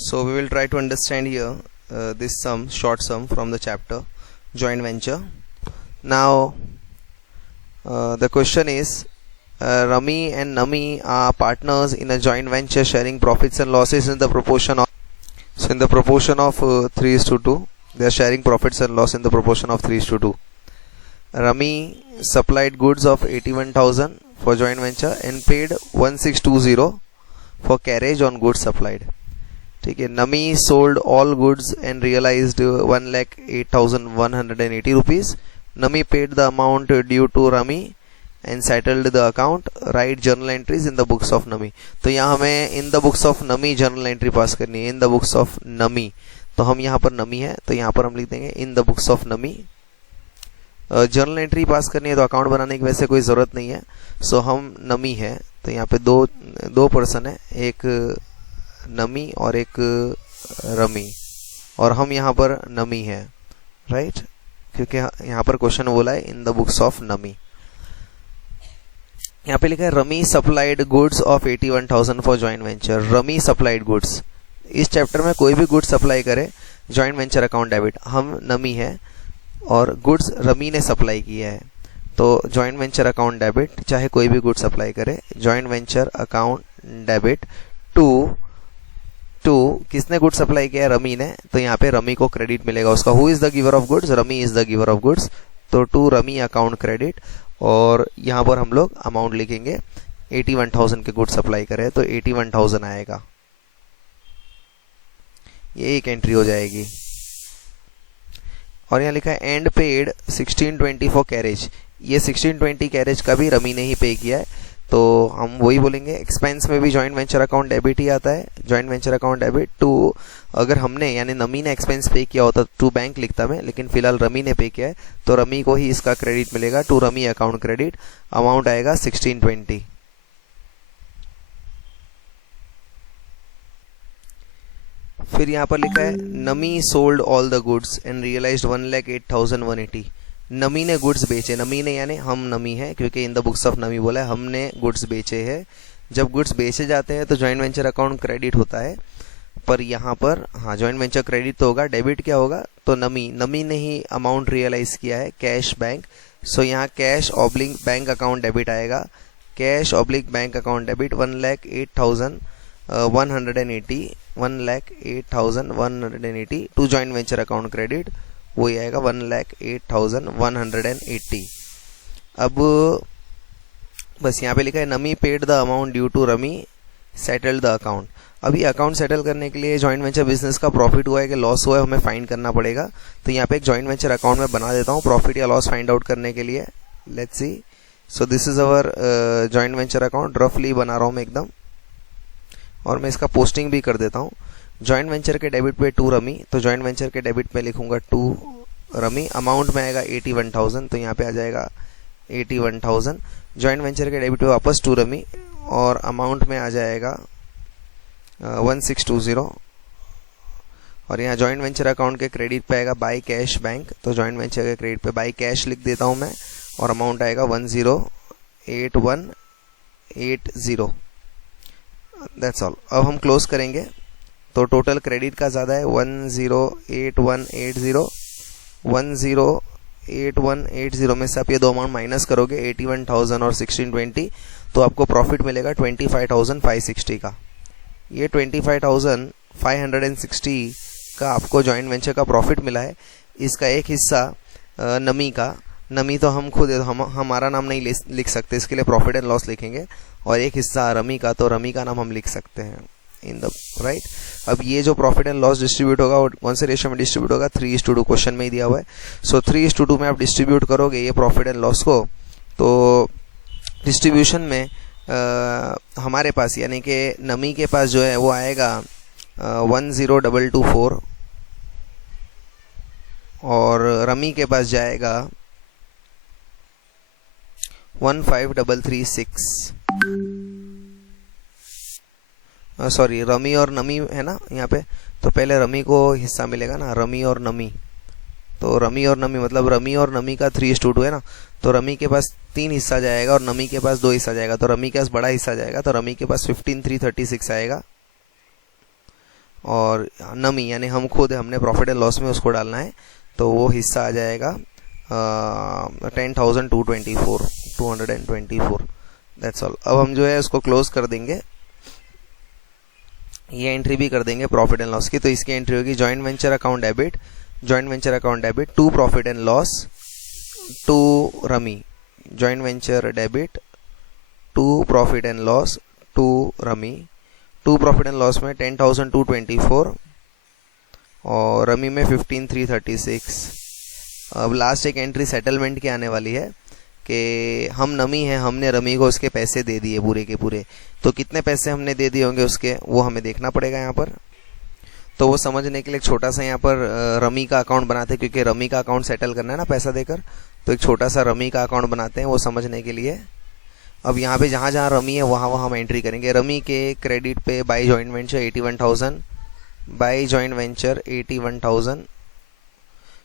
So we will try to understand here this short sum from the chapter joint venture. Now the question is, Rami and Nami are partners in a joint venture sharing profits and losses in the proportion of 3:2. They are sharing profits and loss in the proportion of 3:2. Rami supplied goods of 81,000 for joint venture and paid 1620 for carriage on goods supplied. ठीक है. Nami sold all goods and realized 1,08,180 rupees. Nami paid the amount due to Rami and settled the account. Write journal entries in the books of Nami. तो यहाँ हमें in the books of Nami journal entry पास करनी है. in the books of Nami, तो हम यहाँ पर Nami है तो यहाँ पर हम लिख देंगे in the books of Nami. Journal entry पास करनी है तो अकाउंट बनाने की वैसे कोई ज़रूरत नहीं है. सो हम नमी है तो यहाँ पे दो पर्सन है, एक नमी और एक रमी, और हम यहाँ पर नमी है, राइट, क्योंकि यहाँ पर क्वेश्चन बोला है इन द बुक्स ऑफ नमी. यहाँ पे लिखा है rummy supplied goods of 81,000 for joint venture. Rummy supplied goods, इस चैप्टर में कोई भी गुड्स सप्लाई करे जॉइंट वेंचर अकाउंट डेबिट. हम नमी है और गुड्स रमी ने सप्लाई किया है तो जॉइंट वेंचर अकाउंट डेबिट, चाहे कोई भी गुड्स सप्लाई करे joint venture account debit to किसने गुड्स सप्लाई किया है, रमी ने, तो यहाँ पे रमी को क्रेडिट मिलेगा उसका. Who is the giver of goods, rummy is the giver of goods, तो टू रमी अकाउंट क्रेडिट. और यहाँ पर हम लोग अमाउंट लिखेंगे 81,000 के गुड्स सप्लाई करे तो 81,000 आएगा. ये एक एंट्री हो जाएगी. और यहाँ लिखा है एंड पेड 1620 फॉर कैरेज. ये 1620 कैरेज का भी रमी ने ही पे किया है तो हम वही बोलेंगे. एक्सपेंस में भी जॉइंट वेंचर अकाउंट डेबिट ही आता है. Joint venture account debit to, अगर हमने यानी नमी ने एक्सपेंस पे किया होता टू बैंक लिखता मैं, लेकिन फिलहाल रमी ने पे किया है तो रमी को ही इसका क्रेडिट मिलेगा. To Rami account credit, amount आएगा 1620. फिर यहाँ पर लिखा है Nami sold all the goods and realised 1,08,180. Nami ने गुड्स बेचे, नमी ने यानी हम नमी है क्योंकि इन द बुक्स ऑफ नमी बोला है, हमने गुड्स बेचे हैं. जब गुड्स बेचे जाते हैं तो जॉइंट वेंचर अकाउंट क्रेडिट होता है, पर यहाँ पर हाँ जॉइंट वेंचर क्रेडिट तो होगा, डेबिट क्या होगा, तो नमी ने ही अमाउंट रियलाइज किया है कैश बैंक. सो यहाँ cash oblique bank account debit आएगा. Cash oblique bank account debit 1,08,180 to joint venture account credit, वही आएगा 1,08,180. अब बस यहाँ पे लिखा है Nami paid the amount due to Rami settled the account. अभी अकाउंट सेटल करने के लिए जॉइंट वेंचर बिजनेस का प्रॉफिट हुआ है कि लॉस हुआ है हमें फाइंड करना पड़ेगा. तो यहाँ पे एक जॉइंट वेंचर अकाउंट में बना देता हूँ प्रॉफिट या लॉस फाइंड आउट करने के लिए. Let's see. So this is our joint venture account. रफली बना रहा हूँ मैं एकदम, और मैं इसका पोस्टिंग भी कर देता हूँ. जॉइंट वेंचर के डेबिट पे 2 रमी, तो जॉइंट वेंचर के डेबिट पे लिखूंगा 2 रमी. अमाउंट में आएगा 81,000 तो यहाँ पे आ जाएगा 81,000. जॉइंट वेंचर के डेबिट पे वापस 2 रमी और अमाउंट में आ जाएगा 1620. और यहाँ जॉइंट वेंचर अकाउंट के क्रेडिट पे आएगा बाय कैश बैंक, तो जॉइंट वेंचर के क्रेडिट पे बाय कैश लिख देता हूँ मैं, और अमाउंट आएगा 108180. That's all. अब हम क्लोज करेंगे तो टोटल क्रेडिट का ज़्यादा है 108180. 108180 में से आप ये दो अमाउंट माइनस करोगे 81,000 और 1620 तो आपको प्रॉफिट मिलेगा 25,560 का. ये 25,560 का आपको जॉइंट वेंचर का प्रॉफिट मिला है. इसका एक हिस्सा नमी का, नमी तो हम खुद हमारा नाम नहीं लिख सकते, इसके लिए प्रॉफिट एंड लॉस लिखेंगे, और एक हिस्सा रमी का, तो रमी का नाम हम लिख सकते हैं इन द राइट. अब ये जो प्रॉफिट एंड लॉस डिस्ट्रीब्यूट होगा वो कौन से रेशियो में डिस्ट्रीब्यूट होगा, 3:2 क्वेश्चन में ही दिया हुआ है. सो 3:2 में आप डिस्ट्रीब्यूट करोगे ये प्रॉफिट एंड लॉस को, तो डिस्ट्रीब्यूशन में हमारे पास यानी कि नमी के पास जो है वो आएगा 10,224 और रमी के पास जाएगा 15,336. सॉरी, रमी और नमी है ना यहाँ पे, तो पहले रमी को हिस्सा मिलेगा ना, रमी और नमी. तो रमी और नमी मतलब रमी और नमी का 3:2 है ना, तो रमी के पास 3 हिस्सा जाएगा और नमी के पास 2 हिस्सा जाएगा, तो रमी के पास बड़ा हिस्सा जाएगा, तो रमी के पास 15,336 आएगा. और नमी यानी हम खुद हमने प्रॉफिट एंड लॉस में उसको डालना है, तो वो हिस्सा आ जाएगा 10,224 दैट्स ऑल। अब हम जो है उसको क्लोज कर देंगे, ये एंट्री भी कर देंगे प्रॉफिट एंड लॉस की। तो इसकी एंट्री होगी joint venture account debit to profit and loss to Rami, joint venture debit to profit and loss to Rami. To profit and loss में 10,224 और रमी में 15,336। अब लास्ट एक एंट्री सेटलमेंट की आने वाली है कि हम नमी हैं, हमने रमी को उसके पैसे दे दिए पूरे के पूरे, तो कितने पैसे हमने दे दिए होंगे उसके, वो हमें देखना पड़ेगा यहाँ पर। तो वो समझने के लिए एक छोटा सा यहाँ पर रमी का अकाउंट बनाते हैं, क्योंकि रमी का अकाउंट सेटल करना है ना पैसा देकर, तो एक छोटा सा रमी का अकाउंट बनाते हैं वो समझने के लिए। अब यहाँ पे जहाँ जहाँ रमी है वहाँ वहाँ हम एंट्री करेंगे। रमी के क्रेडिट पे by joint venture 81,000, by joint venture 81,000।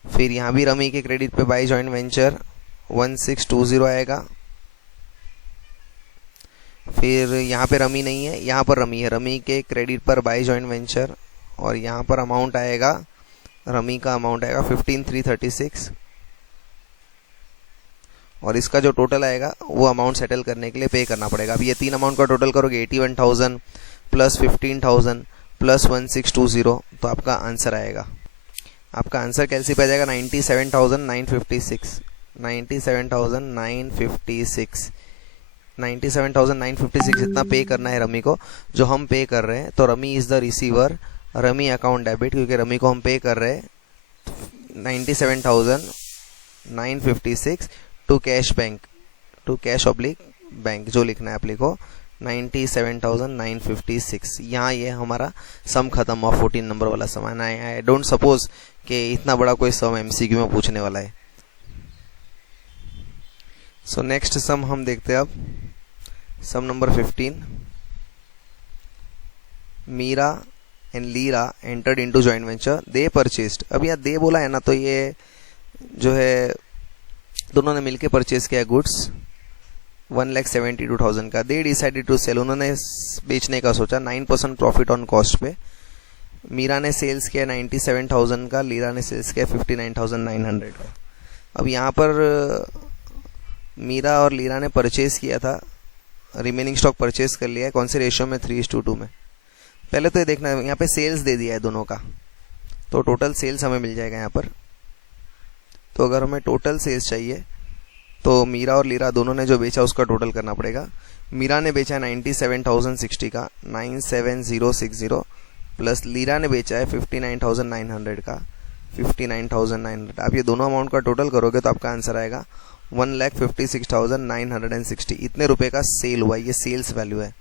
फिर यहाँ भी रमी के क्रेडिट पे बाई जॉइंट वेंचर 1620 आएगा। फिर यहाँ पे रमी नहीं है, यहाँ पर रमी है, रमी के क्रेडिट पर बाई जॉइंट वेंचर, और यहाँ पर अमाउंट आएगा, रमी का अमाउंट आएगा 15,336, और इसका जो टोटल आएगा वो अमाउंट सेटल करने के लिए पे करना पड़ेगा। अब ये तीन अमाउंट का टोटल करोगे 81,000 प्लस 15,000 प्लस 1620, तो आपका आंसर आएगा, आपका आंसर कैसे पे आ जाएगा 97,956, 97,956, 97,956 इतना पे करना है रमी को, जो हम पे कर रहे हैं। तो Rami is the receiver, Rami account debit, क्योंकि रमी को हम पे कर रहे हैं 97,956 to cash bank, to cash oblique bank, जो लिखना है आप लिखो 97,956। यहाँ ये हमारा सम खत्म हुआ, 14 नंबर वाला सम। आई डोंट सपोज कि इतना बड़ा कोई सम एमसीक्यू में पूछने वाला है। सो नेक्स्ट सम हम देखते हैं अब, sum number 15। Meera and Leera entered into joint venture, they purchased. अब यहाँ दे बोला है ना, तो ये जो है दोनों ने मिलके परचेज किया गुड्स 1,72,000 का। दे डिसाइडेड टू सेल, उन्होंने बेचने का सोचा 9% प्रॉफिट ऑन कॉस्ट पे। मीरा ने सेल्स किया 97,000 का, लीरा ने सेल्स किया 59,900 का। अब यहाँ पर मीरा और लीरा ने परचेज किया था, रिमेनिंग स्टॉक परचेज कर लिया है, कौन से रेशियो में 3:2 में। पहले तो ये देखना है, यहाँ पे सेल्स दे दिया है दोनों का, तो टोटल सेल्स हमें मिल जाएगा यहाँ पर। तो अगर हमें टोटल सेल्स चाहिए तो मीरा और लीरा दोनों ने जो बेचा उसका टोटल करना पड़ेगा। मीरा ने बेचा 97,060 का, 97,060, प्लस लीरा ने बेचा है 59,900 का, 59,900। आप ये दोनों अमाउंट का टोटल करोगे तो आपका आंसर आएगा 1,56,960। इतने रुपए का सेल हुआ, ये सेल्स वैल्यू है।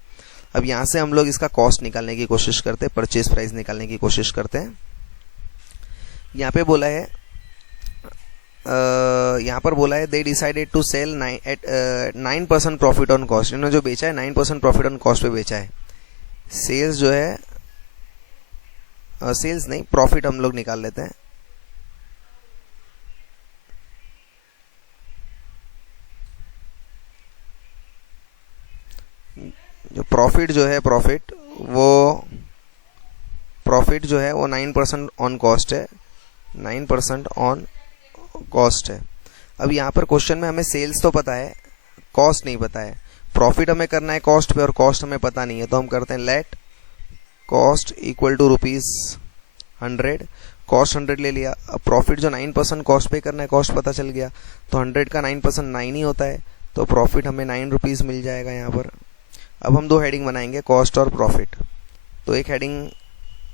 अब यहाँ से हम लोग इसका कॉस्ट निकालने की कोशिश करते हैं, परचेज प्राइस निकालने की कोशिश करते हैं। यहाँ पे बोला है, यहाँ पर बोला है they decided to sell 9% profit on cost. इन्होंने जो बेचा है 9% प्रॉफिट ऑन कॉस्ट पे बेचा है। सेल्स जो है, सेल्स नहीं, प्रॉफिट हम लोग निकाल लेते हैं। जो प्रॉफिट जो है, प्रॉफिट जो है वो 9% ऑन कॉस्ट है, 9% ऑन कॉस्ट है। अब यहाँ पर क्वेश्चन में हमें सेल्स तो पता है, कॉस्ट नहीं पता है। प्रॉफिट हमें करना है कॉस्ट पे और कॉस्ट हमें पता नहीं है, तो हम करते हैं let cost equal to ₹100। Cost 100 ले लिया। अब प्रॉफिट जो 9% कॉस्ट पे करना है, कॉस्ट पता चल गया, तो 100 का 9% 9 ही होता है, तो प्रॉफिट हमें ₹9 मिल जाएगा यहाँ पर। अब हम दो हेडिंग बनाएंगे, कॉस्ट और प्रॉफिट। तो एक हेडिंग,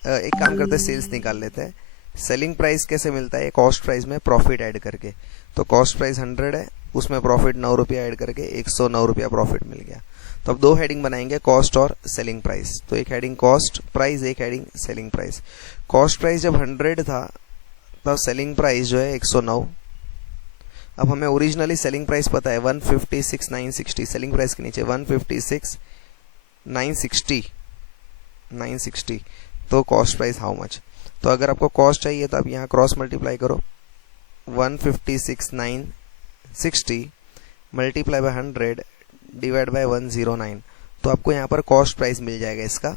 एक काम करते हैं, सेल्स निकाल लेते हैं। सेलिंग प्राइस कैसे मिलता है, कॉस्ट प्राइस में प्रॉफिट ऐड करके। तो कॉस्ट प्राइस 100 है, उसमें प्रॉफिट ₹9 ऐड करके ₹109 प्रॉफिट मिल गया। तो अब दो हेडिंग बनाएंगे, कॉस्ट और सेलिंग प्राइस। तो एक हेडिंग कॉस्ट प्राइस, एक heading selling price. Cost price जब 100 था तब सेलिंग प्राइस जो है 109। अब हमें ओरिजिनली सेलिंग प्राइस पता है 156,960, सेलिंग प्राइस के नीचे 156,960, तो कॉस्ट प्राइस हाउ मच। तो अगर आपको कॉस्ट चाहिए तो आप यहाँ क्रॉस मल्टीप्लाई करो, 156,960 मल्टीप्लाई बाय 100 डिवाइड बाय 109, तो आपको यहाँ पर कॉस्ट प्राइस मिल जाएगा इसका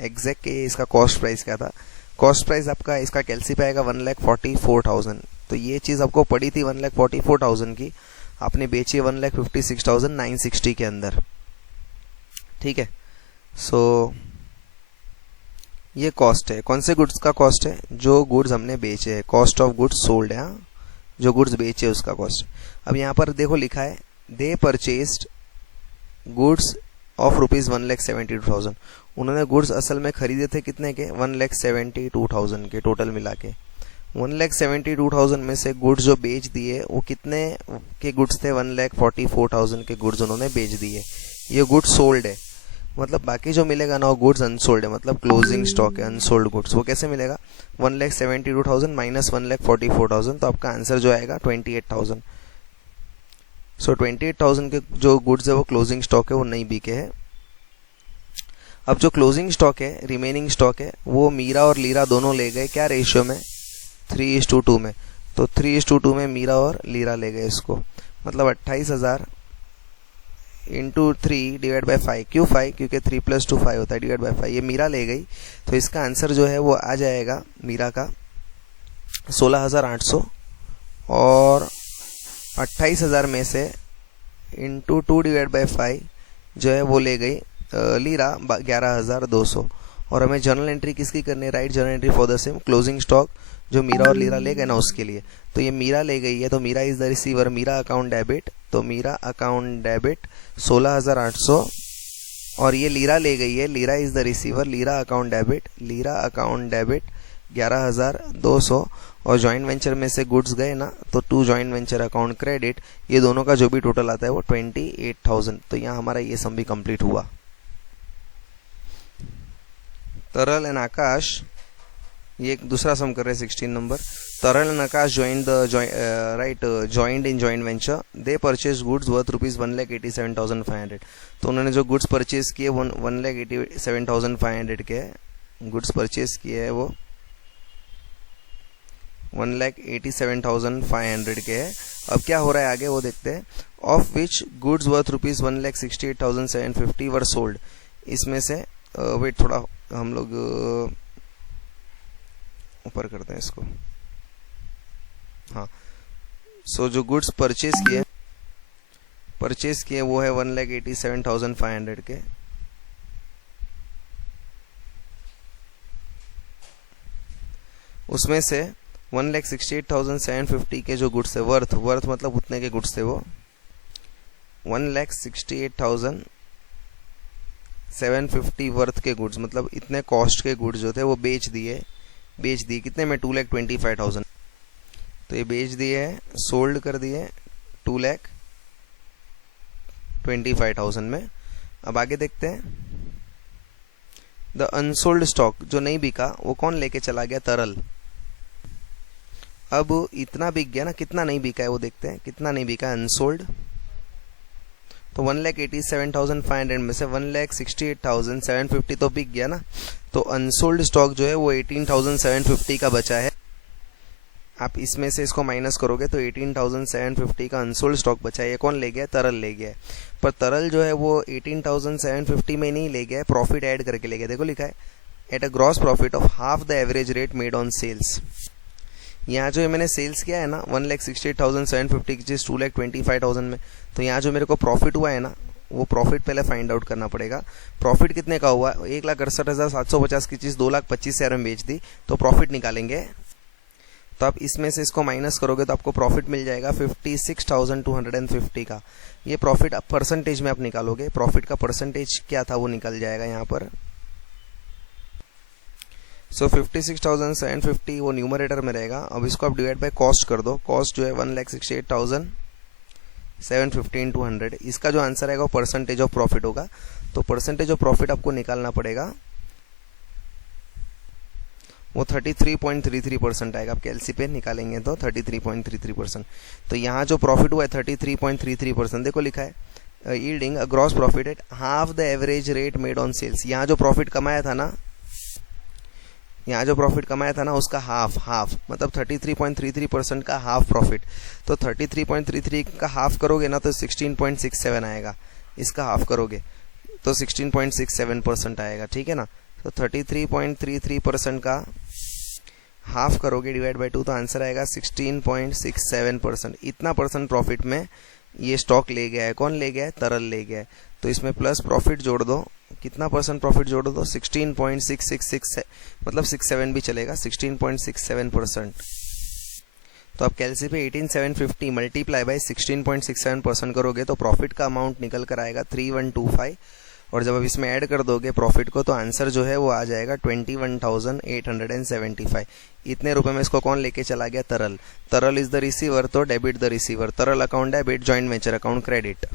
एग्जैक्ट के इसका कॉस्ट प्राइस क्या था। कॉस्ट प्राइस आपका इसका कैलसी पे आएगा 1,44,000। तो ये चीज़ आपको पड़ी थी 1,44,000 की, आपने बेची 1,56,960 के अंदर, ठीक है। सो ये कॉस्ट है, कौन से गुड्स का कॉस्ट है, जो गुड्स हमने बेचे हैं, कॉस्ट ऑफ गुड्स सोल्ड है, हाँ? जो गुड्स बेचे उसका कॉस्ट। अब यहाँ पर देखो लिखा है दे परचेस्ड गुड्स ऑफ ₹1,72,000। उन्होंने गुड्स असल में खरीदे थे कितने के, 1,72,000 के टोटल मिला के। 1,72,000 में से गुड्स जो बेच दिए वो कितने के गुड्स थे, 1,44,000 के गुड्स उन्होंने बेच दिए। ये गुड्स सोल्ड है, मतलब बाकी जो मिलेगा ना वो गुड्स अनसोल्ड है, मतलब क्लोजिंग स्टॉक है, अनसोल्ड गुड्स। वो कैसे मिलेगा, 1,72,000 माइनस 1,44,000, तो आपका आंसर जो आएगा 28,000। सो 28,000 के जो गुड्स है वो क्लोजिंग स्टॉक है, वो नहीं बिके हैं। अब जो क्लोजिंग स्टॉक है, रिमेनिंग स्टॉक है, वो मीरा और लीरा दोनों ले गए क्या रेशियो में, 3:2 में। तो 3:2 में मीरा और लीरा ले गए इसको, मतलब 28,000 इंटू 3 डिवाइड बाई 5। क्यों 5, क्योंकि 3 + 2 5 होता है, डिवाइड बाई 5। ये मीरा ले गई, तो इसका आंसर जो है वो आ जाएगा मीरा का 16,800, और 28,000 में से इंटू 2 डिवाइड बाई 5 जो है वो ले गई लीरा 11,200। और हमें जर्नल एंट्री किसकी करनी है, right journal entry for the same closing stock जो मीरा और लीरा ले गए ना उसके लिए। तो ये मीरा ले गई है, तो Meera is the receiver, Meera account debit, तो मीरा अकाउंट डेबिट 16,800। और ये लीरा ले गई है, lira is the receiver, lira account debit, lira account debit 11,200। और जॉइंट वेंचर में से गुड्स गए ना, तो to joint venture account credit, ये दोनों का जो भी टोटल आता है वो 28,000। तो यहाँ हमारा ये सम भी कंप्लीट हुआ। तरल एंड आकाश, ये एक दूसरा सम कर रहे हैं 16 नंबर। तरल and Akash joined in joint venture, they purchased goods worth ₹1,87,500। तो उन्होंने जो गुड्स परचेज किए 1,87,500 के गुड्स परचेज किए है, वो 1,87,500 के है। अब क्या हो रहा है आगे वो देखते हैं। Of which goods worth ₹1,68,750 were sold. इसमें से वेट थोड़ा हम लोग ऊपर करते हैं इसको, हाँ। सो जो गुड्स परचेज किए वो है 1,87,500 के। उसमें से 1,68,750 के जो गुड्स थे, वर्थ मतलब उतने के गुड्स थे, वो 1,68,750 वर्थ के गुड्स, मतलब इतने कॉस्ट के गुड्स जो थे वो बेच दिए कितने में, 2,25,000। तो ये बेच दिए, सोल्ड कर दिए 2,25,000 में। अब आगे देखते हैं। द अनसोल्ड स्टॉक, जो नहीं बिका वो कौन लेके चला गया, तरल। अब इतना बिक गया ना, कितना नहीं बिका है वो देखते हैं, कितना नहीं बिका अनसोल्ड। तो 1,87,500 में से 1,68,750 तो बिक गया ना, तो अनसोल्ड स्टॉक जो है वो 18,750 का बचा है। आप इसमें से इसको माइनस करोगे तो 18,750 का अनसोल्ड स्टॉक बचा है। ये कौन ले गया, तरल ले गया है। पर तरल जो है वो 18,750 में नहीं ले गया है, प्रॉफिट ऐड करके ले गया। देखो लिखा है at a gross profit of half the average rate made on sales. यहाँ जो मैंने सेल्स किया है ना 1,68,750 की चीज़ 2,25,000 में, तो यहाँ जो मेरे को प्रॉफिट हुआ है ना, वो प्रॉफिट पहले फाइंड आउट करना पड़ेगा। प्रॉफिट कितने का हुआ, 1,68,750 की चीज़ 2,25,000 में बेच दी, तो प्रॉफिट निकालेंगे। तो आप इसमें से इसको माइनस करोगे तो आपको प्रॉफिट मिल जाएगा 56,250 का। ये प्रॉफिट आप परसेंटेज में आप निकालोगे, प्रॉफिट का परसेंटेज क्या था वो निकल जाएगा यहाँ पर। सो 56,750 वो न्यूमरेटर में रहेगा। अब इसको आप डिवाइड बाय कॉस्ट कर दो। कॉस्ट जो है 1,68,750 इंटू 100। इसका जो आंसर आएगा वो परसेंटेज ऑफ प्रॉफिट होगा। तो परसेंटेज ऑफ प्रॉफिट आपको निकालना पड़ेगा, वो 33.33% आएगा। आप कैलसी पे निकालेंगे तो 33.33%। तो यहाँ जो प्रॉफिट हुआ है 33.33%। देखो लिखा है yielding a gross profit at half the average rate made on sales. यहाँ जो प्रॉफिट कमाया था ना, उसका हाफ मतलब 33.33% का हाफ प्रॉफिट। तो 33.33 का हाफ करोगे ना तो 16.67 आएगा। इसका हाफ करोगे तो 16.67% आएगा, ठीक है ना। तो 33.33% का हाफ करोगे डिवाइड बाई 2 तो आंसर आएगा 16.67%। इतना परसेंट प्रॉफिट में ये स्टॉक ले गया है। कौन ले गया है? तरल ले गया है। तो इसमें प्लस प्रॉफिट जोड़ दो, कितना परसेंट प्रॉफिट जोड़ दो? 16.666, मतलब 67 भी चलेगा, 16.67%। तो आप कैलसी पे 18750 मल्टीप्लाई बाई 16.67% करोगे तो प्रॉफिट का अमाउंट निकल कर आएगा 3125, और जब आप इसमें ऐड कर दोगे प्रॉफिट को तो आंसर जो है वो आ जाएगा 21,875। इतने रुपए में इसको कौन लेके चला गया? Taral. Taral is the receiver, तो debit the receiver. Taral account debit, joint venture account credit.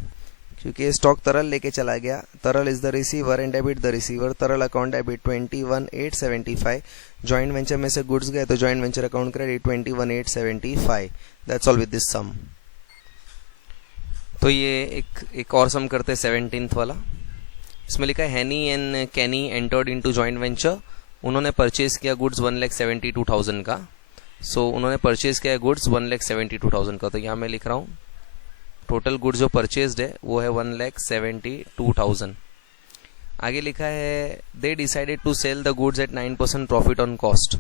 क्योंकि स्टॉक तरल लेके चला गया, Taral is the receiver and debit the receiver. Taral account debit 21,875, joint venture में से गुड्स गए तो joint venture account credit 21,875। That's all with this sum. तो ये एक और सम करते 17th वाला। इसमें लिखा है Hani and Kani entered into joint venture. उन्होंने परचेज किया गुड्स 1,72,000 का। सो उन्होंने परचेज किया गुड्स 1,72,000 का। तो यहाँ मैं लिख रहा हूँ टोटल गुड्स जो परचेज्ड है वो है 1,72,000। आगे लिखा है they decided to sell the goods at 9% profit on cost.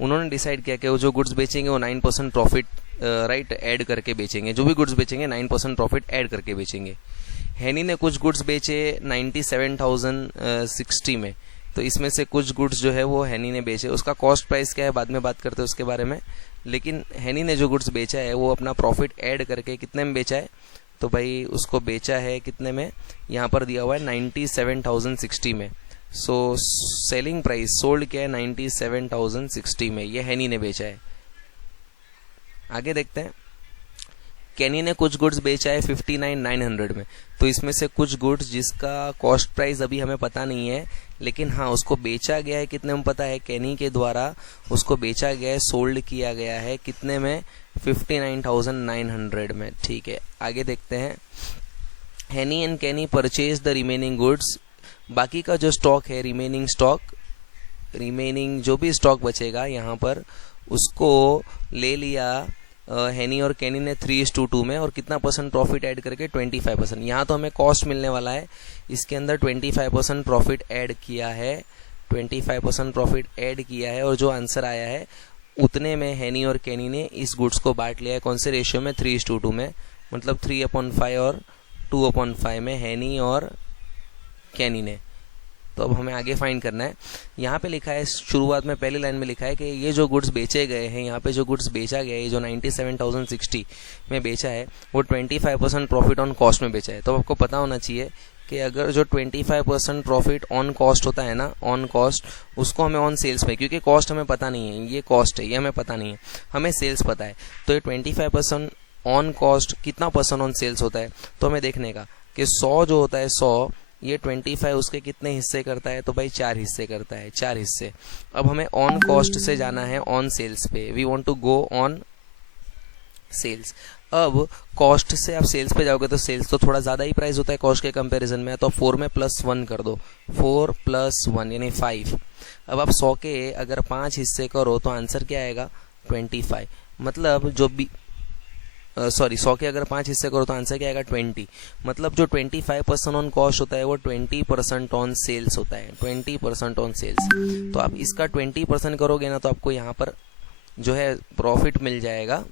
उन्होंने डिसाइड किया कि वो जो गुड्स बेचेंगे वो 9% प्रॉफिट राइट ऐड करके बेचेंगे। जो भी गुड्स बेचेंगे 9% प्रॉफिट ऐड करके बेचेंगे। हैनी ने कुछ गुड्स बेचे 97,060 में। तो इसमें से कुछ गुड्स जो है वो हैनी ने बेचे। उसका कॉस्ट प्राइस क्या है बाद में बात करते हैं उसके बारे में। लेकिन हैनी ने जो गुड्स बेचा है वो अपना प्रॉफिट ऐड करके कितने में बेचा है? तो भाई उसको बेचा है कितने में? यहाँ पर दिया हुआ है 97,060 में। सो सेलिंग प्राइस सोल्ड क्या है? 97,060 में। ये हैनी ने बेचा है। आगे देखते हैं कैनी ने कुछ गुड्स बेचा है 59,900 में। तो इसमें से कुछ गुड्स जिसका कॉस्ट प्राइस अभी हमें पता नहीं है, लेकिन हाँ उसको बेचा गया है कितने में पता है? कैनी के द्वारा उसको बेचा गया है, सोल्ड किया गया है कितने में? 59,900 में। ठीक है, आगे देखते हैं। Hani and Kani purchase the remaining goods. बाकी का जो स्टॉक है, रिमेनिंग जो भी स्टॉक बचेगा यहाँ पर उसको ले लिया हैनी और कैनी ने 3:2 में, और कितना परसेंट प्रॉफिट ऐड करके? 25%। यहाँ तो हमें कॉस्ट मिलने वाला है, इसके अंदर 25% प्रॉफिट ऐड किया है, 25% प्रॉफिट ऐड किया है, और जो आंसर आया है उतने में हैनी और कैनी ने इस गुड्स को बांट लिया है। कौन से रेशियो में? 3:2 में। मतलब 3/5 और 2/5 में हैनी और कैनी ने। तो अब हमें आगे फाइंड करना है। यहाँ पे लिखा है शुरुआत में पहली लाइन में लिखा है कि ये जो गुड्स बेचे गए हैं, यहाँ पे जो गुड्स बेचा गया है, जो 97,060 में बेचा है वो 25% प्रॉफिट ऑन कॉस्ट में बेचा है। तो आपको पता होना चाहिए कि अगर जो 25% प्रॉफिट ऑन कॉस्ट होता है ना, ऑन कॉस्ट, उसको हमें ऑन सेल्स में, क्योंकि कॉस्ट हमें पता नहीं है, ये कॉस्ट है ये हमें पता नहीं है, हमें सेल्स पता है। तो ये 25% ऑन कॉस्ट कितना परसेंट ऑन सेल्स होता है? तो हमें देखने का कि 100 जो होता है 100, ये 25 उसके कितने हिस्से करता है? तो भाई 4 हिस्से करता है, 4 हिस्से। अब हमें ऑन कॉस्ट से जाना है ऑन सेल्स पे। We want to go on sales. अब कॉस्ट से आप सेल्स पे जाओगे तो सेल्स तो थोड़ा ज़्यादा ही प्राइस होता है कॉस्ट के कंपैरिजन में, तो 4 में +1 कर दो, 4 + 1 यानी 5। अब आप 100 के अगर 5 हिस्से करो तो आंसर क्या आएगा? 25। मतलब जो भी 100 के अगर 5 हिस्से करो तो आंसर क्या आएगा? 20। मतलब जो 25% ऑन कॉस्ट होता है वो 20% ऑन सेल्स होता है, 20% ऑन सेल्स। तो आप इसका 20% करोगे ना तो आपको यहाँ पर जो है प्रॉफिट मिल जाएगा।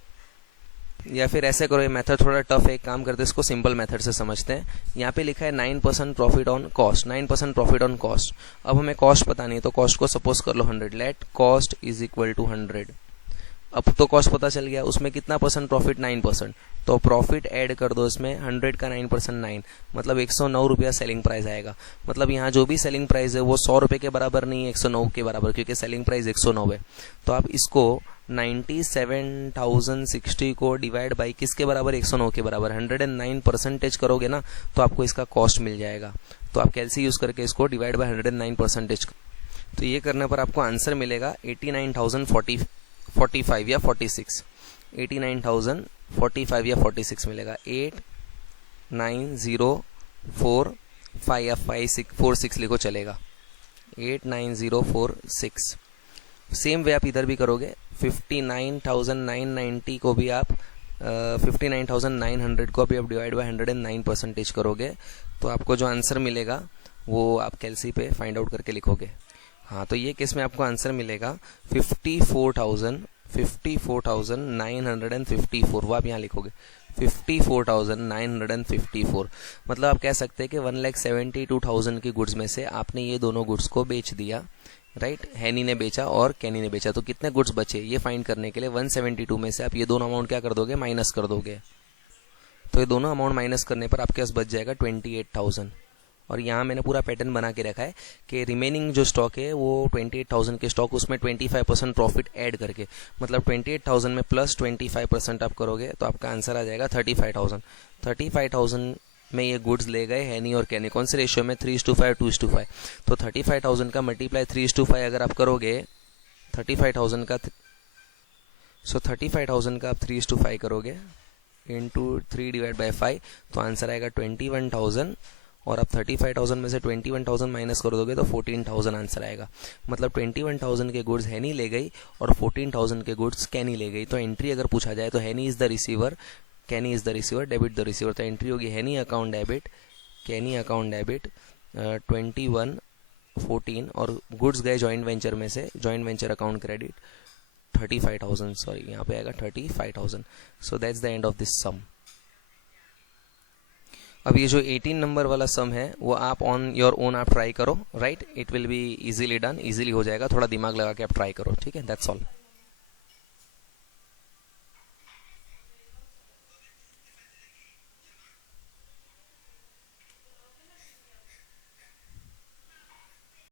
या फिर ऐसे करो, ये मेथड थोड़ा टफ है, एक काम करते हैं इसको सिंपल मेथड से समझते हैं। यहाँ पे लिखा है 9% profit on cost, 9% profit on cost. अब हमें कॉस्ट पता नहीं, तो कॉस्ट को सपोज कर लो 100, let cost is equal to 100। अब तो कॉस्ट पता चल गया, उसमें कितना परसेंट प्रॉफिट? 9%। तो प्रॉफिट ऐड कर दो इसमें, 100 का 9%, 9, मतलब 109 रुपया सेलिंग प्राइस आएगा। मतलब यहाँ जो भी सेलिंग प्राइस है वो 100 रुपये के बराबर नहीं है, 109 के बराबर, क्योंकि सेलिंग प्राइस 109 है। तो आप इसको 97,060 को डिवाइड बाई किसके बराबर? 109 के बराबर, 109% करोगे ना तो आपको इसका कॉस्ट मिल जाएगा। तो आप कैलसी यूज करके इसको डिवाइड बाई 109%, तो ये करने पर आपको आंसर मिलेगा 89,045 या 46, 89,045 या 46 मिलेगा। 89,045 या 46 लिखो चलेगा, 89,046। सेम वे आप इधर भी करोगे, 59,990 को भी आप 59,900 को भी आप डिवाइड बाय 109% करोगे तो आपको जो आंसर मिलेगा वो आप कैलसी पे फाइंड आउट करके लिखोगे। हाँ, तो ये केस में आपको आंसर मिलेगा 54,954। वो आप यहाँ लिखोगे 54,954। मतलब आप कह सकते हैं कि 1,72,000 की गुड्स में से आपने ये दोनों गुड्स को बेच दिया, राइट। हैनी ने बेचा और कैनी ने बेचा, तो कितने गुड्स बचे ये फाइंड करने के लिए 172 में से आप ये दोनों अमाउंट क्या कर दोगे, माइनस कर दोगे। तो ये दोनों अमाउंट माइनस करने पर आपके पास बच जाएगा 28,000। और यहाँ मैंने पूरा पैटर्न बना के रखा है कि रिमेनिंग जो स्टॉक है वो 28,000 के स्टॉक, उसमें 25% प्रॉफिट ऐड करके, मतलब 28,000 में प्लस 25% आप करोगे तो आपका आंसर आ जाएगा 35,000। 35,000 में ये गुड्स ले गए हैनी और कैनी, कौन से रेशियो में, 3:5 2:5। तो 35,000 का मल्टीप्लाई 3:5 अगर आप करोगे 35,000 का, 35,000 का आप 3:5 करोगे इंटू 3/5, तो आंसर आएगा 21,000। और आप 35,000 में से 21,000 माइनस कर दोगे तो 14,000 आंसर आएगा। मतलब 21,000 के गुड्स हैनी ले गई और 14,000 के गुड्स कैनी ले गई। तो एंट्री अगर पूछा जाए तो Hanny is the receiver, Kanny is the receiver, debit the receiver. तो एंट्री होगी Hanny account debit, Kanny account debit 21,14, और गुड्स गए जॉइंट वेंचर में से, joint venture account credit 35,000, sorry यहाँ पे आएगा 35,000। So that's the end of this sum. अब ये जो 18 नंबर वाला सम है वो आप ऑन योर ओन आप ट्राई करो, right. It will be easily done, easily हो जाएगा, थोड़ा दिमाग लगा के आप ट्राई करो, ठीक है। That's all.